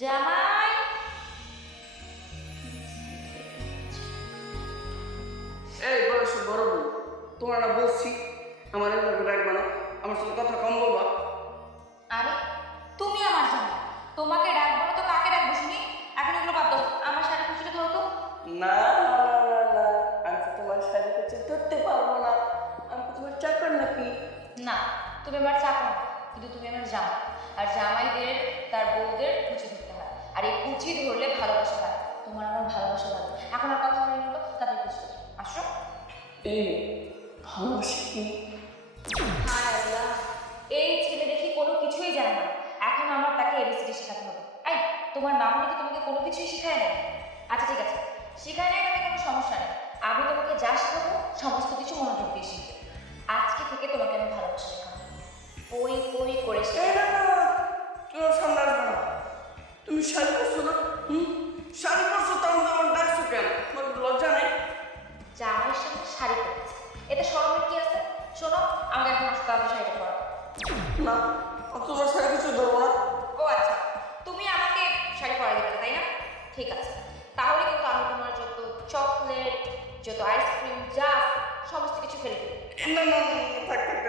জামাই এই বয়স বড় বউ, তোমার না বলছি আমার এভাবে রাখবা না, আমার সাথে কথা কম বলবা। আরে তুমি আমার জামাই, তোমাকে ডাকবো না তো কাকে ডাকবো শুনি? এখন এগুলো বাদ দাও, আমার শাড়ি খুশিটা ধরো তো। না না না না না, আমি তো তোমার শাড়ি কাছে ধরতে পারবো না, আমি তো তোমার চাকর নাকি? না, তুমি আমার চাকর না, কিন্তু তুমি আমার জামাই। আর জামাইদের তার বউদের কুচি ধরতে হয়, আর এই কুচি ধরলে ভালোবাসা হয়। তোমার আমার ভালোবাসা লাগে। এখন আর কথা বলি তো, তাদের কুচি আসো। এই ভালোবাসি কি? হায় আল্লাহ, এই ছেলে দেখি কোনো কিছুই জানে না। এখন আমার তাকে এবিসিডি শেখাতে হবে। এই, তোমার মামনি কি তোমাকে কোনো কিছুই শেখায় না? আচ্ছা ঠিক আছে, শেখায় না এখানে কোনো সমস্যা নেই। আমি তোমাকে যা শেখাবো সমস্ত কিছু মনোযোগ দিয়ে শিখবে। আজকে থেকে তোমাকে আমি ভালোবাসা শেখাবো, পই পই করে এই শেখাবো। না না, তোমার সামনে আসবে না। তুমি শাড়ি পরছো না? শাড়ি পরছো, তার মধ্যে আমার ডাকছো কেন? তোমার লজ্জা নেই? জামাইয়ের সাথে শাড়ি পরেছে, এতে শরমের কি আছে? শোনো, আমাকে এখন আসতে হবে শাড়িটা পরা। না, তোমার শাড়ি কিছু ধরবো না। ও আচ্ছা, তুমি আমাকে শাড়ি পরাই দেবে তাই না? ঠিক আছে, তাহলে কিন্তু আমি তোমার যত চকলেট, যত আইসক্রিম যা আছে, সমস্ত কিছু ফেলে দেবো। না না না, থাক থাক,